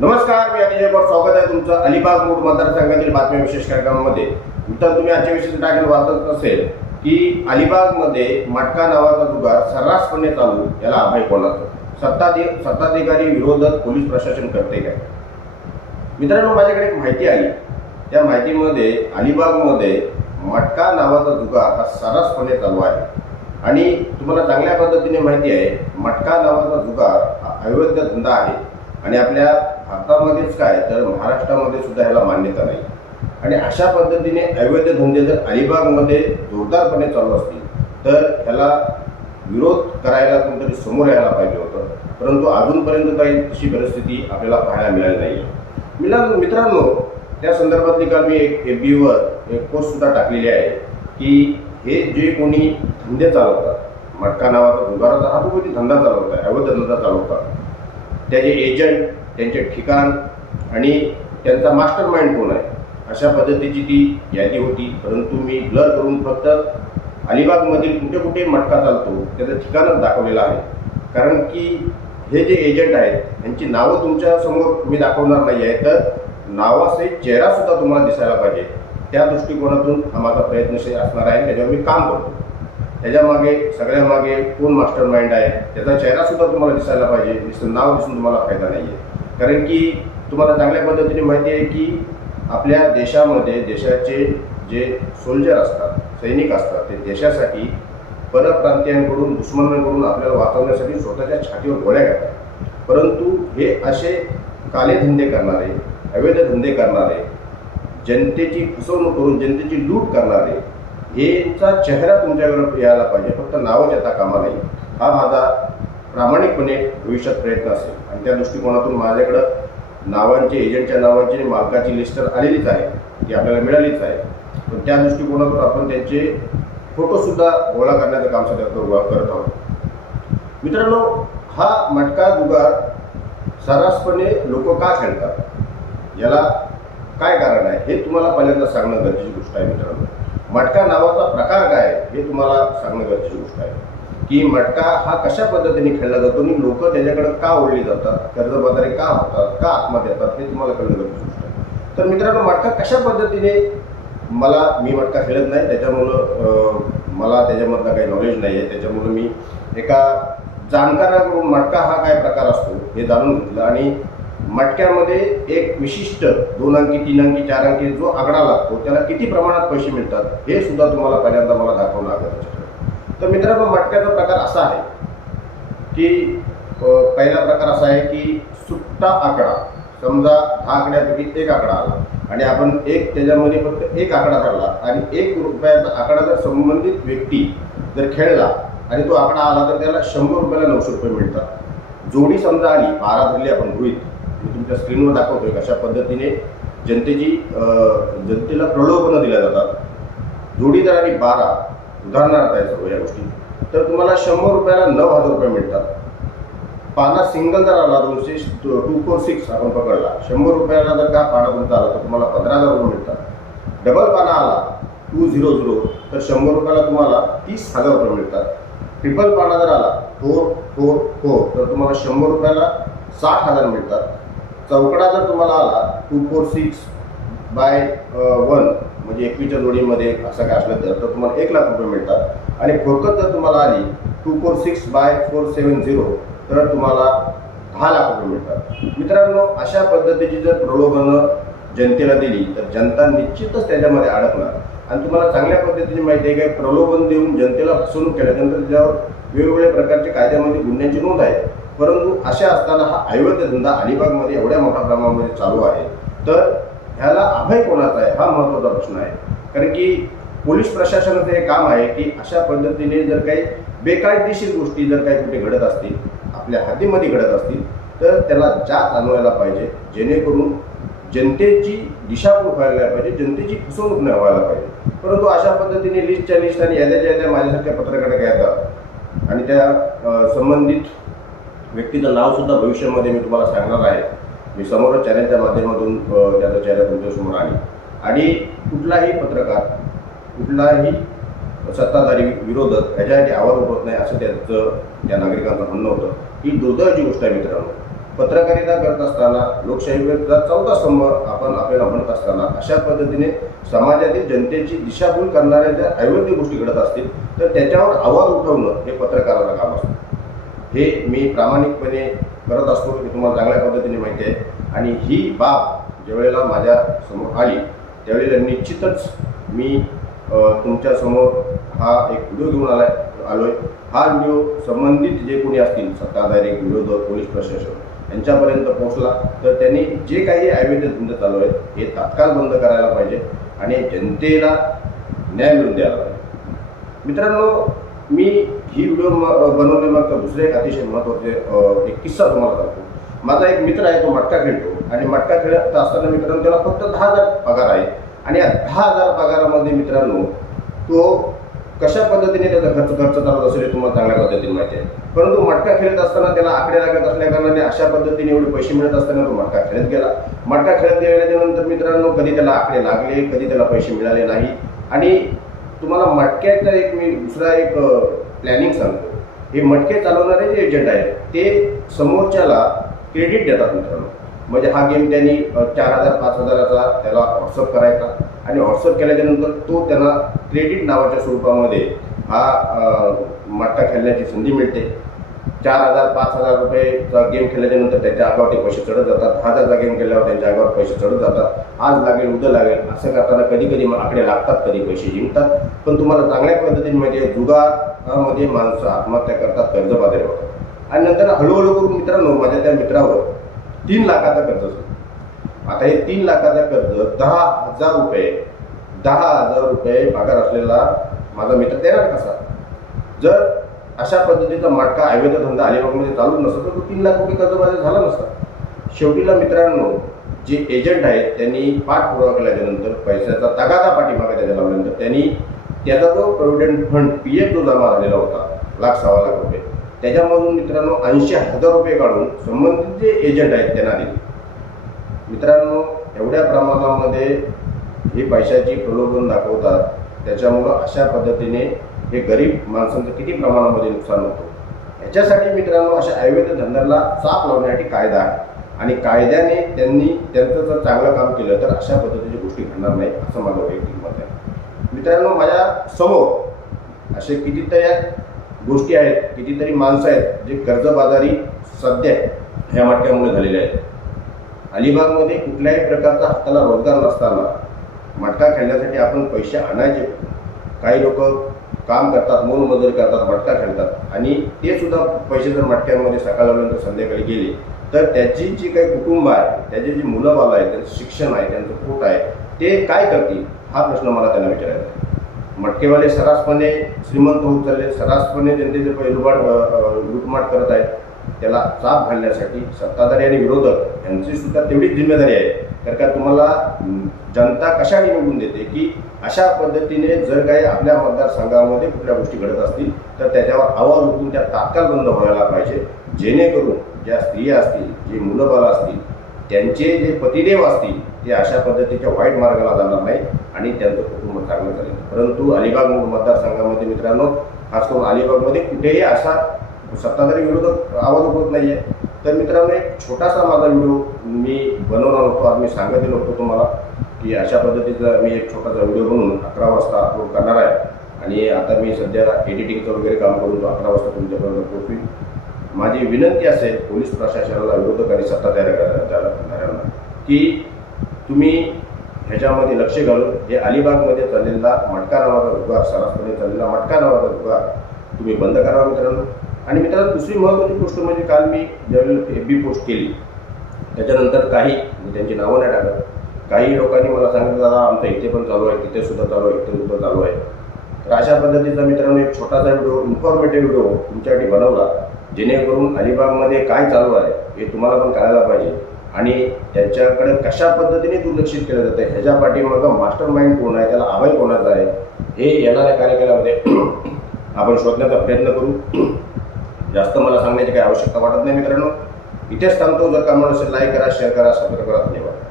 नमस्कार मी अनिल जयकर स्वागत आहे तुमचं अलिबाग रोड मतदारसंघातील बातम्या विशेष कार्यक्रमामध्ये. तर तुम्ही आजच्या विशेष टाकेल वाचत असेल की अलिबागमध्ये मटका नावाचा जुगार सर्रासपणे चालू याला अभय कोणाचं? सत्ताधी सत्ताधिकारी विरोधक पोलीस प्रशासन करते काय? मित्रांनो माझ्याकडे एक माहिती आली. त्या माहितीमध्ये अलिबागमध्ये मटका नावाचा जुगार हा सर्रासपणे चालू आहे. आणि तुम्हाला चांगल्या पद्धतीने माहिती आहे मटका नावाचा जुगार हा अवैध धंदा आहे. आणि आपल्या भारतामध्येच काय तर महाराष्ट्रामध्ये सुद्धा ह्याला मान्यता नाही. आणि अशा पद्धतीने अवैध धंदे जर अलिबागमध्ये जोरदारपणे चालू असतील तर ह्याला विरोध करायला कोणतरी समोर यायला पाहिजे होतं. परंतु अजूनपर्यंत काही तशी परिस्थिती आपल्याला पाहायला मिळाली नाही मित्रांनो मित्रांनो त्या संदर्भातली काल मी एक एफ बीवर एक पोस्टसुद्धा टाकलेली आहे की हे जे कोणी धंदे चालवतात मटका नावाचा जुगाराचा हा तो कोणी धंदा चालवतात अवैध धंदा चालवतात त्याचे एजंट त्यांचे ठिकाण आणि त्यांचा मास्टर माइंड कोण आहे? अशा पद्धतीची ती यादी होती. परंतु मी ब्लर करून फक्त अलिबागमधील कुठे कुठे मटका चालतो त्याचं ठिकाणच दाखवलेलं आहे. कारण की हे जे एजंट आहेत यांची नावं तुमच्यासमोर मी दाखवणार नाही आहे. तर नावासहित चेहरासुद्धा तुम्हाला दिसायला पाहिजे. त्या दृष्टिकोनातून हा माझा प्रयत्नशील असणार आहे. त्याच्यावर मी काम करतो. त्याच्यामागे सगळ्यामागे सगळ्या मागे कोण मास्टर माइंड आहे त्याचा चेहरासुद्धा तुम्हाला दिसायला पाहिजे. नुसतं नाव दिसून तुम्हाला फायदा नाही आहे कारण की तुम्हाला चांगल्या पद्धतीने माहिती आहे की आपल्या देशामध्ये देशाचे जे सोल्जर असतात सैनिक असतात ते देशासाठी परप्रांतीयांकडून दुश्मनांकडून आपल्याला वाचवण्यासाठी स्वतःच्या छातीवर गोळ्या घेतात परंतु हे असे काले धंदे करणारे अवैध धंदे करणारे जनतेची फसवणूक करून जनतेची लूट करणारे हेचा चेहरा तुमच्याकडे यायला पाहिजे. फक्त नावच येता कामा नाही हा माझा प्रामाणिकपणे भविष्यात प्रयत्न असेल. आणि त्या दृष्टिकोनातून माझ्याकडं नावांचे एजंटच्या नावांची आणि मालकाची लिस्ट तर आलेलीच आहे ती आपल्याला मिळालीच आहे. पण त्या दृष्टिकोनातून आपण त्यांचे फोटोसुद्धा गोळा करण्याचं काम सध्या गोळा करत आहोत. मित्रांनो हा मटका जुगार सर्रासपणे लोक का खेळतात? याला काय कारण आहे? हे तुम्हाला पहिल्यांदा सांगणं गरजेची गोष्ट आहे मित्रांनो. मटका नावाचा प्रकार काय आहे? हे तुम्हाला सांगणं गरजेची गोष्ट आहे. की मटका हा कशा पद्धतीने खेळला जातो आणि लोक त्याच्याकडे का ओढली जातात कर्जबाजारी का होतात का आत्महत्या येतात हे तुम्हाला कळलं गरजेची तर मित्रांनो मटका कशा पद्धतीने मला मी मटका खेळत नाही त्याच्यामुळं मला त्याच्यामधलं काही नॉलेज नाही आहे त्याच्यामुळं मी एका जाणकाराकडून मटका हा काय प्रकार असतो हे जाणून घेतलं. आणि मटक्यामध्ये एक विशिष्ट दोन अंकी तीन अंकी चार अंकी जो आकडा लागतो त्याला किती प्रमाणात पैसे मिळतात हे सुद्धा तुम्हाला पहिल्यांदा मला दाखवणं गरजेचं तर मित्रांनो मटक्याचा प्रकार असा आहे की पहिला प्रकार असा आहे की सुट्टा आकडा. समजा दहा आकड्यापैकी एक आकडा आला आणि आपण एक त्याच्यामध्ये फक्त एक आकडा धरला आणि एक रुपयाचा आकडा जर संबंधित व्यक्ती जर खेळला आणि तो आकडा आला तर त्याला शंभर रुपयाला नऊशे रुपये मिळतात. जोडी समजा आली बारा धरली आपण गृहित. मी तुमच्या स्क्रीनवर दाखवतोय कशा पद्धतीने जनतेची जनतेला प्रलोभनं दिल्या जातात. जोडी जर आली बारा उदाहरणार्थ आहे सर्व या गोष्टी. तर तुम्हाला शंभर रुपयाला नऊ हजार रुपये मिळतात. पाना सिंगल जर आला दोनशे टू फोर सिक्स आपण पकडला. शंभर रुपयाला जर का पाना तुमचा आला तर तुम्हाला पंधरा हजार रुपये मिळतात. डबल पाना आला टू झिरो झिरो तर शंभर रुपयाला तुम्हाला तीस हजार रुपये मिळतात. ट्रिपल पाना जर आला फोर फोर फोर तर तुम्हाला शंभर रुपयाला साठ हजार मिळतात. चौकडा जर तुम्हाला आला two four six by one म्हणजे एकवीसच्या जोडीमध्ये असं काय असलं तर तर तुम्हाला एक लाख रुपये मिळतात. आणि फोरकत जर तुम्हाला आली two four six by four seven zero तर तुम्हाला दहा लाख रुपये मिळतात. मित्रांनो अशा पद्धतीची जर प्रलोभनं जनतेला दिली तर जनता निश्चितच त्याच्यामध्ये अडकणार. आणि तुम्हाला चांगल्या पद्धतीने माहिती आहे की प्रलोभन देऊन जनतेला फसवणूक केल्यानंतर त्याच्यावर वेगवेगळ्या प्रकारच्या कायद्यामध्ये गुन्ह्यांची नोंद आहे. परंतु अशा असताना हा अवैध धंदा अलिबागमध्ये एवढ्या मोठ्या प्रमाणामध्ये चालू आहे. तर ह्याला अभय कोणाचा आहे? हा महत्त्वाचा प्रश्न आहे. कारण की पोलीस प्रशासनाचं हे काम आहे की अशा पद्धतीने जर काही बेकायदेशीर गोष्टी जर काही कुठे घडत असतील आपल्या हातीमध्ये घडत असतील तर त्याला जात आणवायला पाहिजे. जेणेकरून जनतेची दिशाभूल व्हायला पाहिजे जनतेची फसवणूक नाही व्हायला पाहिजे. परंतु अशा पद्धतीने लिस्टच्या लिस्ट आणि याद्याच्या याद्या माझ्यासारख्या पत्रकाराकडे येतात आणि त्या संबंधित व्यक्तीचं नावसुद्धा भविष्यामध्ये मी तुम्हाला सांगणार आहे. मी समोर चॅनलच्या माध्यमातून त्याचा चेहरा तुमच्यासमोर आली आणि कुठलाही पत्रकार कुठलाही सत्ताधारी विरोधक ह्याच्यासाठी आवाज उठवत नाही असं त्याचं त्या नागरिकांचं म्हणणं होतं. ही दुर्दैवाची गोष्ट आहे मित्रांनो. पत्रकारिता करत असताना लोकशाहीवरचा चौथा स्तंभ आपण आपल्याला म्हणत असताना अशा पद्धतीने समाजातील जनतेची दिशाभूल करणाऱ्या ज्या अयोग्य गोष्टी घडत असतील तर त्याच्यावर आवाज उठवणं हे पत्रकाराचं काम असतं. हे मी प्रामाणिकपणे करत असतो हे तुम्हाला चांगल्या पद्धतीने माहिती आहे. आणि ही बाब ज्यावेळेला माझ्यासमोर आली त्यावेळेला निश्चितच मी तुमच्यासमोर हा एक व्हिडिओ घेऊन आला आलो आहे हा व्हिडिओ संबंधित जे कोणी असतील सत्ताधारी विरोधक पोलीस प्रशासन यांच्यापर्यंत पोहोचला तर त्यांनी जे काही अवैध धंदे चालू आहेत हे तात्काळ बंद करायला पाहिजे आणि जनतेला न्याय मिळून द्यायला पाहिजे. मित्रांनो मी ही व्हिडिओ म- बनवले मग दुसरे एक अतिशय महत्त्वाचे एक किस्सा तुम्हाला सांगतो. माझा एक मित्र आहे तो मटका खेळतो. आणि मटका खेळत असताना मित्रांनो त्याला फक्त दहा हजार पगार आहे. आणि या दहा हजार पगारामध्ये मित्रांनो तो कशा पद्धतीने त्याचा खर्च खर्च चालत असेल हे तुम्हाला चांगल्या पद्धतीने माहिती आहे. परंतु मटका खेळत असताना त्याला आकडे लागत असल्या कारणाने अशा पद्धतीने एवढे पैसे मिळत असताना तो मटका खेळत गेला. मटका खेळत गेल्यानंतर मित्रांनो कधी त्याला आकडे लागले कधी त्याला पैसे मिळाले नाही. आणि तुम्हाला मटक्याचा एक मी दुसरा एक प्लॅनिंग सांगतो. हे मटके चालवणारे जे एजंट आहेत ते समोरच्याला क्रेडिट देतात मित्रांनो. म्हणजे हा गेम त्यांनी चार हजार पाच हजाराचा त्याला व्हॉट्सअप करायचा आणि व्हॉट्सअप केल्याच्यानंतर तो त्यांना क्रेडिट नावाच्या स्वरूपामध्ये हा मटका खेळण्याची संधी मिळते. चार हजार पाच हजार रुपयेचा गेम खेळल्याच्यानंतर त्यांच्या अकाउंट पैसे चढत जातात. हा हजारचा गेम खेळल्यावर त्यांच्या अकाउंट पैसे चढत जातात. आज लागेल उद्या लागेल असं करताना कधी कधी मग आकडे लागतात कधी पैसे जिंकतात. पण तुम्हाला चांगल्या पद्धतीने म्हणजे जुगामध्ये माणसं आत्महत्या करतात कर्जबाजारी होतात. आणि नंतर हळूहळू करून मित्रांनो माझ्या त्या मित्रावर तीन लाखाचा कर्ज असतो आता हे तीन लाखाचा कर्ज दहा हजार रुपये दहा हजार रुपये पगार असलेला माझा मित्र देणार कसा? जर अशा पद्धतीचा मटका अवैध धंदा अलिबागमध्ये चालू नसतं तर तो तीन लाख रुपये कर्जबाजारी झाला नसता. शेवटीला मित्रांनो जे एजंट आहेत त्यांनी पाठपुरावा केल्याच्यानंतर पैशाचा तगादा पाठीमागे त्याच्या लावल्यानंतर त्यांनी त्याचा जो प्रोव्हिडंट फंड पी एफ जो जमा झालेला होता लाख सव्वा लाख रुपये. त्याच्यामधून मित्रांनो ऐंशी हजार रुपये काढून संबंधित जे एजंट आहेत त्यांना दिले. मित्रांनो एवढ्या प्रमाणामध्ये हे पैशाची प्रलोभन दाखवतात. त्याच्यामुळं अशा पद्धतीने हे गरीब माणसांचं किती प्रमाणामध्ये नुकसान होतं? याच्यासाठी मित्रांनो अशा अवैध धंद्याला चाप लावण्यासाठी कायदा आहे. आणि कायद्याने त्यांनी त्यांचं जर चांगलं काम केलं तर अशा पद्धतीच्या गोष्टी घडणार नाही असं माझं वैयक्तिक मत आहे. मित्रांनो माझ्यासमोर असे कितीतरी गोष्टी आहेत कितीतरी माणसं आहेत जे कर्जबाजारी सध्या ह्या मटक्यामुळे झालेले आहेत. अलिबागमध्ये कुठल्याही प्रकारचा हाताला रोजगार नसताना मटका खेळण्यासाठी आपण पैसे आणायचे. काही लोक काम करतात मोलमजुरी करतात मटका खेळतात. आणि ते सुद्धा पैसे जर मटक्यांमध्ये सकाळपर्यंत संध्याकाळी गेले तर त्याची जी काही कुटुंब आहे त्याची जी मुलं बालं आहे त्यांचं शिक्षण आहे त्यांचं पोट आहे ते काय करतील? हा प्रश्न मला त्यांना विचारायचा आहे. मटकेवाले सर्रासपणे श्रीमंत होत चालले सर्रासपणे जनतेचे पैसे लुबाड लुटमाट करत आहेत त्याला चाप घालण्यासाठी सत्ताधारी आणि विरोधक यांची सुद्धा तेवढीच जिम्मेदारी आहे. तर का तुम्हाला जनता कशा निवडून देते की अशा पद्धतीने जर काही आपल्या मतदारसंघामध्ये कुठल्या गोष्टी घडत असतील तर त्याच्यावर आवाज उठून त्या तात्काळ बंद व्हायला पाहिजे. जेणेकरून ज्या स्त्रिया असतील जे मुलंबाल असतील त्यांचे जे पतिदेव असतील ते अशा पद्धतीच्या वाईट मार्गाला जाणार नाही आणि त्यांचं कुटुंब चांगलं चालेल. परंतु अलिबाग मतदारसंघामध्ये मित्रांनो खास करून अलिबागमध्ये कुठेही असा सत्ताधारी विरोधक आवाज उठवत नाही आहे तर मित्रांनो एक छोटासा माझा व्हिडिओ मी बनवणार होतो. आज मी सांगितलेलं होतो तुम्हाला की अशा पद्धतीचा मी एक छोटासा व्हिडिओ बनवून अकरा वाजता अपलोड करणार आहे. आणि आता मी सध्या एडिटिंगचं वगैरे काम करून तो अकरा वाजता तुमच्यापर्यंत पोहोचवी माझी विनंती असेल पोलीस प्रशासनाला विरोधक आणि सत्ताधारी करणाऱ्यांना की तुम्ही ह्याच्यामध्ये लक्ष घालून हे अलिबागमध्ये चाललेला मटका नावाचा दुकान सरासपणे चाललेला मटका नावाचा दुकान तुम्ही बंद करावा मित्रांनो. आणि मित्रांनो दुसरी महत्त्वाची गोष्ट म्हणजे काल मी ज्यावेळी एफ बी पोस्ट केली त्याच्यानंतर काही मी त्यांची नावं नाही टाकत काही लोकांनी मला सांगितलं दादा आमचं इथे पण चालू आहे तिथे सुद्धा चालू आहे इथे सुद्धा चालू आहे. तर अशा पद्धतीचा मित्रांनो एक छोटासा व्हिडिओ इन्फॉर्मेटिव्ह व्हिडिओ तुमच्यासाठी बनवला जेणेकरून अलिबागमध्ये काय चालू आहे हे तुम्हाला पण कळायला पाहिजे आणि त्यांच्याकडे कशा पद्धतीने दुर्लक्षित केलं जातं ह्याच्या पाठीमागं मास्टर माइंड कोण आहे त्याला अभय कोणाचा आहे हे येणाऱ्या कार्यक्रमामध्ये आपण शोधण्याचा प्रयत्न करू. जास्त मला सांगण्याची काही आवश्यकता वाटत नाही मित्रांनो. इथेच थांबतो. जर का मला लाईक करा शेअर करा सबस्क्राईब करा. धन्यवाद.